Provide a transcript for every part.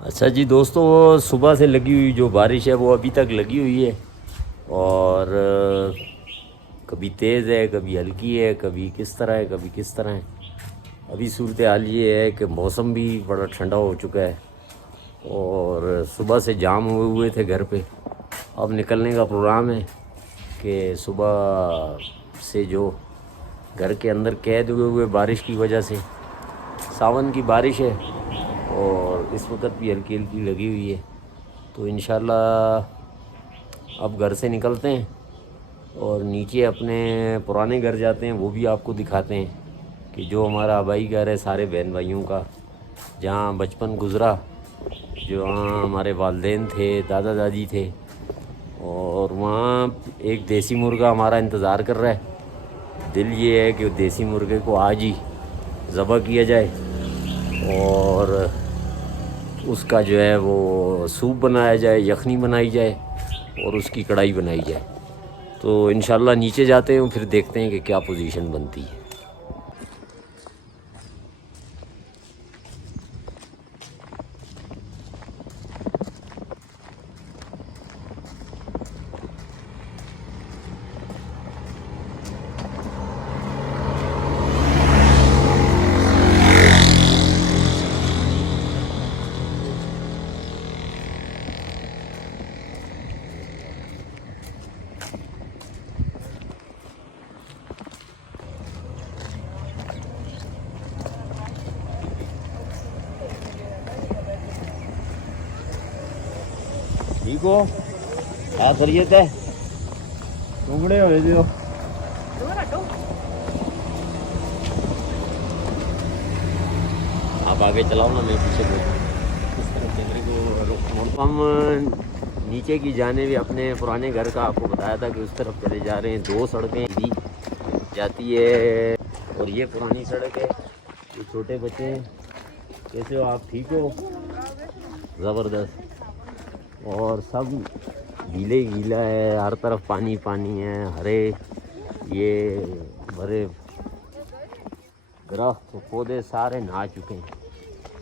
अच्छा जी दोस्तों, वो सुबह से लगी हुई जो बारिश है वो अभी तक लगी हुई है। और कभी तेज़ है, कभी हल्की है, कभी किस तरह है, कभी किस तरह है। अभी सूरत हाल ये है कि मौसम भी बड़ा ठंडा हो चुका है और सुबह से जाम हुए हुए थे घर पे। अब निकलने का प्रोग्राम है कि सुबह से जो घर के अंदर कैद हुए हुए बारिश की वजह से, सावन की बारिश है और इस वक्त भी हल्की हल्की लगी हुई है, तो इंशाल्लाह अब घर से निकलते हैं और नीचे अपने पुराने घर जाते हैं। वो भी आपको दिखाते हैं कि जो हमारा आबाई घर है सारे बहन भाइयों का, जहाँ बचपन गुज़रा, जहाँ हमारे वालिदैन थे, दादा दादी थे। और वहाँ एक देसी मुर्गा हमारा इंतज़ार कर रहा है। दिल ये है कि देसी मुर्गे को आज ही ज़बह किया जाए और उसका जो है वो सूप बनाया जाए, यखनी बनाई जाए और उसकी कढ़ाई बनाई जाए। तो इंशाल्लाह नीचे जाते हैं, फिर देखते हैं कि क्या पोजीशन बनती है। ठीक हो? क्या खरीत है? टुकड़े हो जो आप आगे चलाओ ना, मैं पीछे बैठूँ। इस तरफ कैमरे को रोक। हम नीचे की जाने भी अपने पुराने घर का आपको बताया था कि उस तरफ चले जा रहे हैं। दो सड़कें भी जाती है और ये पुरानी सड़क है। ये छोटे बच्चे हैं। कैसे हो आप? ठीक हो? ज़बरदस्त। और सब गीले गीला है, हर तरफ पानी पानी है, हरे ये भरे दरख्त पौधे सारे नहा चुके हैं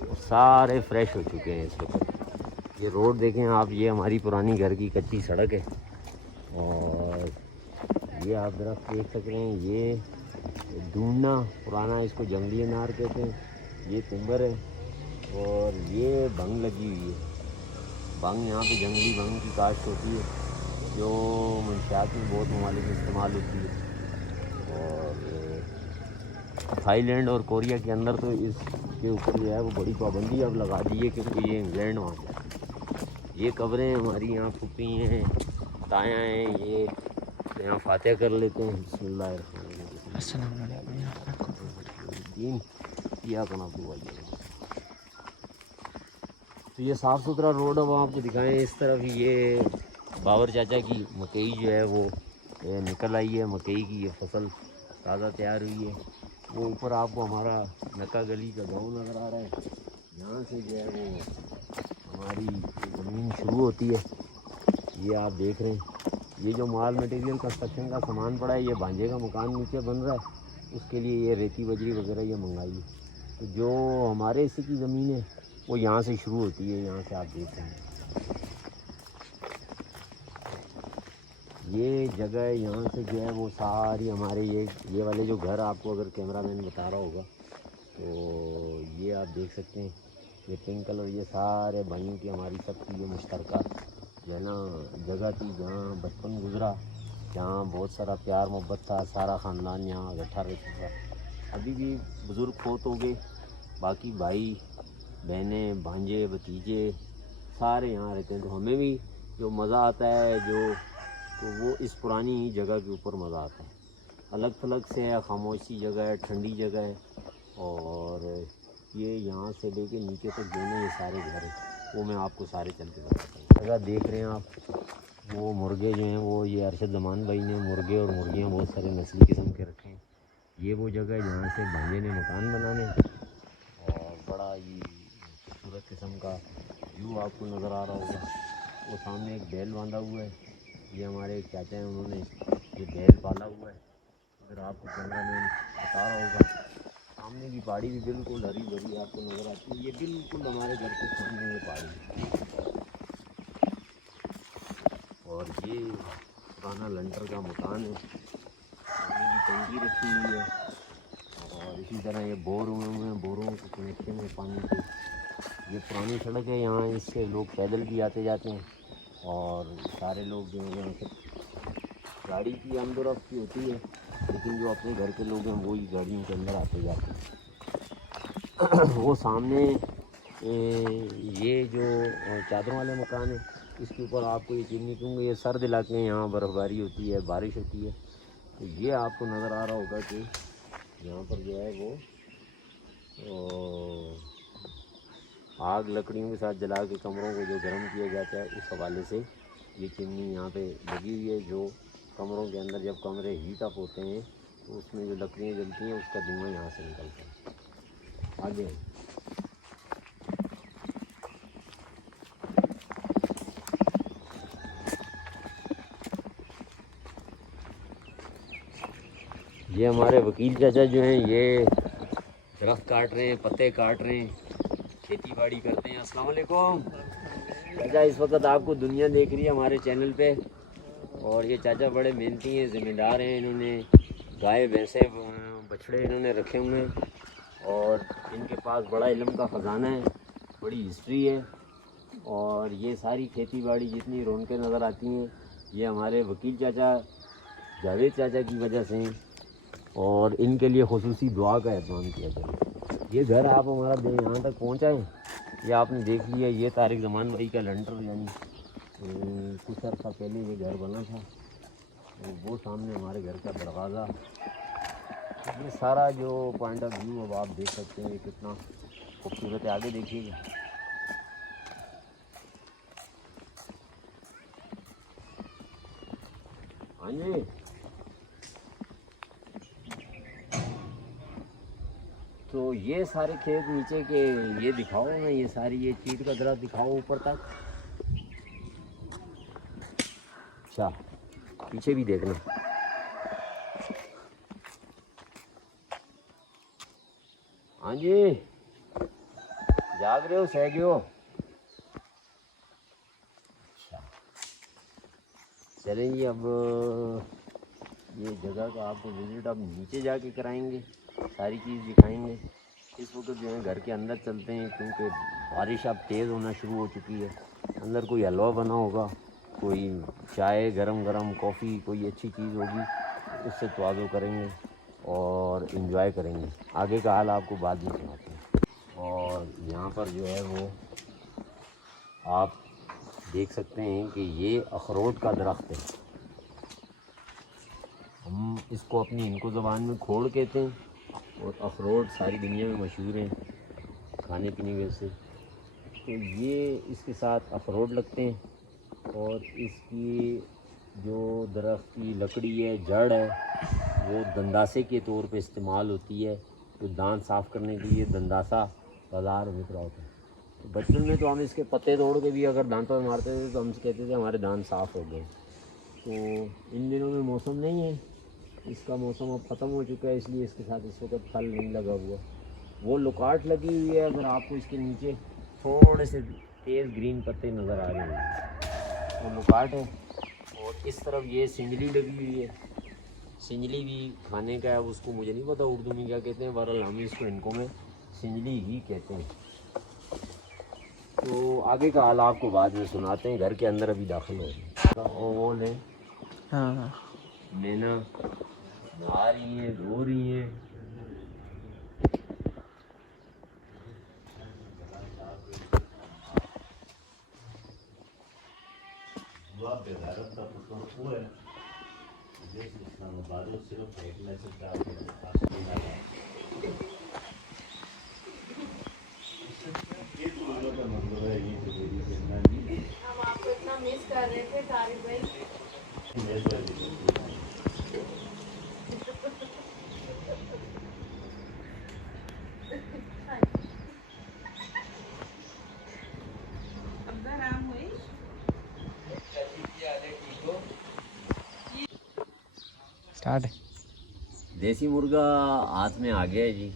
और सारे फ्रेश हो चुके हैं इस वक्त। ये रोड देखें आप, ये हमारी पुरानी घर की कच्ची सड़क है और ये आप दरख्त देख सक रहे हैं। ये ढूंढना पुराना, इसको जंगली अनार कहते हैं। ये तिम्बर है और ये भंग लगी हुई है। भंग यहाँ पे जंगली भंग की काश्त होती है जो मंशियात में बहुत ममालिक में इस्तेमाल होती है। और थाईलैंड और कोरिया के अंदर तो इसके ऊपर जो है वो बड़ी पाबंदी अब लगा दी है क्योंकि ये इंग्लैंड वहाँ से। ये कब्रें हमारी यहाँ फूफी हैं, तायाँ हैं। ये यहाँ फातिहा कर लेते हैं। बिस्मिल्लाहिर्रहमानिर्रहीम। अस्सलाम वालेकुम। किया कना। तो ये साफ़ सुथरा रोड अब आपको दिखाएं। इस तरफ ये बाबर चाचा की मकई जो है वो निकल आई है। मकई की ये फसल ताज़ा तैयार हुई है। वो ऊपर आपको हमारा नक्का गली का गांव नज़र आ रहा है। यहाँ से जो है वो हमारी ज़मीन शुरू होती है। ये आप देख रहे हैं, ये जो माल मटेरियल कंस्ट्रक्शन का सामान पड़ा है, ये भांजे का मकान नीचे बन रहा है, उसके लिए ये रेती बजरी वगैरह ये मंगाई है। तो जो हमारे हिस्से की ज़मीन है वो यहाँ से शुरू होती है। यहाँ से आप देख रहे हैं ये जगह, यहाँ से जो है वो सारी हमारे ये वाले जो घर आपको अगर कैमरामैन बता रहा होगा तो ये आप देख सकते हैं। ये पिंक कलर, ये सारे भाइयों की हमारी सबकी ये मुश्तरका जो है ना जगह थी जहाँ बचपन गुजरा, जहाँ बहुत सारा प्यार मोहब्बत था। सारा ख़ानदान यहाँ इकट्ठा रहता था। अभी भी बुज़ुर्ग फोत हो गए, बाकी भाई बहनें भांजे भतीजे सारे यहाँ रहते हैं। तो हमें भी जो मज़ा आता है तो वो इस पुरानी जगह के ऊपर मज़ा आता है। अलग थलग से है, खामोशी जगह है, ठंडी जगह है। और ये यहाँ से लेके नीचे तक दोनों ये सारे घर हैं, वो मैं आपको सारे चल के बताता हूँ। जगह देख रहे हैं आप, वो मुर्गे जो हैं वो ये अरशद जमान भाई ने मुर्गे और मुर्गियाँ बहुत सारे नस्ली किस्म के रखे हैं। ये वो जगह है जहाँ से भांजे ने मकान बनाने और बड़ा ही खूबसूरत किस्म का व्यू आपको नज़र आ रहा होगा। वो सामने एक बैल बांधा हुआ है। ये हमारे एक चाचा हैं, उन्होंने ये बैल पाला हुआ है। अगर आपको कैमरा मैन बता रहा होगा, सामने की पहाड़ी भी बिल्कुल हरी भरी आपको नज़र आती है। ये बिल्कुल हमारे घर के सामने ये पहाड़ी, और ये पुराना लंटर का मकान है, पानी की टंकी रखी हुई है, और इसी तरह ये बोर हुए हैं, बोरों के कनेक्शन है पानी के। ये पुरानी सड़क है, यहाँ इससे लोग पैदल भी आते जाते हैं, और सारे लोग जो हैं यहाँ से गाड़ी की आमदोरफ्त होती है, लेकिन जो अपने घर के लोग हैं वो ही गाड़ियों के अंदर आते जाते हैं। वो सामने ये जो चादरों वाले मकान है, इसके ऊपर आपको यकीन नहीं, क्योंकि ये सर्द इलाके हैं, यहाँ बर्फ़बारी होती है, बारिश होती है। तो ये आपको नज़र आ रहा होगा कि यहाँ पर जो है वो आग लकड़ियों के साथ जला के कमरों को जो गर्म किया जाता है, उस हवाले से ये चिमनी यहाँ पे लगी हुई है, जो कमरों के अंदर जब कमरे हीट अप होते हैं तो उसमें जो लकड़ियाँ जलती हैं उसका धुआं यहाँ से निकलता है। आगे ये हमारे वकील चाचा जो हैं ये दरख्त काट रहे हैं, पत्ते काट रहे हैं, खेती बाड़ी करते हैं। अस्सलाम वालेकुम चाचा, इस वक्त आपको दुनिया देख रही है हमारे चैनल पे, और ये चाचा बड़े मेहनती हैं, ज़िम्मेदार हैं। इन्होंने गाय भैंसे बछड़े इन्होंने रखे हुए हैं, और इनके पास बड़ा इल्म का ख़जाना है, बड़ी हिस्ट्री है, और ये सारी खेती बाड़ी जितनी रौनकें नज़र आती हैं ये हमारे वकील चाचा जावेद चाचा की वजह से हैं, और इनके लिए खुसूसी दुआ का एहतमाम किया जाए। ये घर आप हमारा यहाँ तक पहुँचाएँ, ये आपने देख लिया, ये तारिक ज़मान भाई का लंटर, यानी कुछ अर्सा पहले ये घर बना था, वो सामने हमारे घर का दरवाज़ा, ये सारा जो पॉइंट ऑफ व्यू अब आप देख सकते हैं कितना खूबसूरत है। आगे देखिएगा, हाँ जी, तो ये सारे खेत नीचे के ये दिखाओ ना, ये सारी ये चीड़ का दरख्त दिखाओ ऊपर तक। अच्छा, पीछे भी देखना। हाँ जी, जाग रहे हो, सह गए हो? अच्छा, चलें जी, अब ये जगह का आपको विजिट अब नीचे जाके कराएंगे, सारी चीज़ दिखाएंगे। इस वक्त जो है घर के अंदर चलते हैं, क्योंकि बारिश अब तेज़ होना शुरू हो चुकी है। अंदर कोई हलवा बना होगा, कोई चाय गरम गरम, कॉफ़ी, कोई अच्छी चीज़ होगी, उससे तवाज़ो करेंगे और इन्जॉय करेंगे। आगे का हाल आपको बाद में सुनाते हैं। और यहाँ पर जो है वो आप देख सकते हैं कि ये अखरोट का दरख्त है, हम इसको अपनी इनको ज़बान में खोड़ कहते हैं, और अखरोट सारी दुनिया में मशहूर हैं खाने पीने के से। तो ये इसके साथ अखरोट लगते हैं, और इसकी जो दरख्त की लकड़ी है, जड़ है, वो दंदासे के तौर पे इस्तेमाल होती है। तो दांत साफ़ करने के लिए दंदासा बाज़ार में बिक रहा होता है। तो बचपन में तो हम इसके पत्ते तोड़ के भी अगर दांतों में मारते थे तो हम कहते थे हमारे दांत साफ़ हो गए। तो इन दिनों में मौसम नहीं है, इसका मौसम अब ख़त्म हो चुका है, इसलिए इसके साथ इस वक्त फल नहीं लगा हुआ। वो लुकाट लगी हुई है, अगर आपको इसके नीचे थोड़े से तेज़ ग्रीन पत्ते नज़र आ रहे हैं, वो लुकाट है। और इस तरफ ये सिंजली लगी हुई है, सिंजली भी खाने का है, उसको मुझे नहीं पता उर्दू में क्या कहते हैं, बहरहाल हम इसको इनको में सिंजली ही कहते हैं। तो आगे का हाल आपको बाद में सुनाते हैं, घर के अंदर अभी दाखिल हो रहे हैं। ओवन है, हाँ, मैना नहा रही हैं, रो रही हैं। बेदारत का पुत्र वो है, सिर्फ एक मैसेज का मतलब है ये हम आपको इतना मिस कर रहे थे तारिक भाई। स्टार्ट। देसी मुर्गा हाथ में आ गया है जी,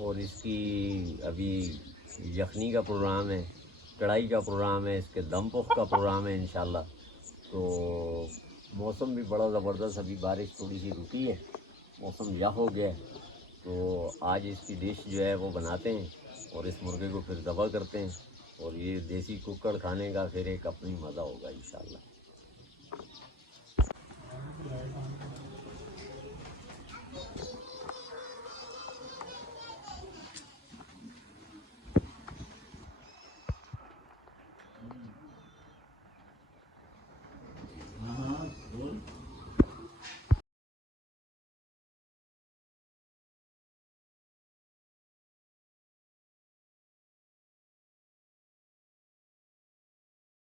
और इसकी अभी यखनी का प्रोग्राम है, कढ़ाई का प्रोग्राम है, इसके दम पुख्त का प्रोग्राम है इंशाल्लाह। तो मौसम भी बड़ा ज़बरदस्त, अभी बारिश थोड़ी सी रुकी है, मौसम यह हो गया है। तो आज इसकी डिश जो है वो बनाते हैं और इस मुर्गे को फिर ज़बह करते हैं और ये देसी कुक्कड़ खाने का फिर एक अपनी मज़ा होगा इंशाल्लाह।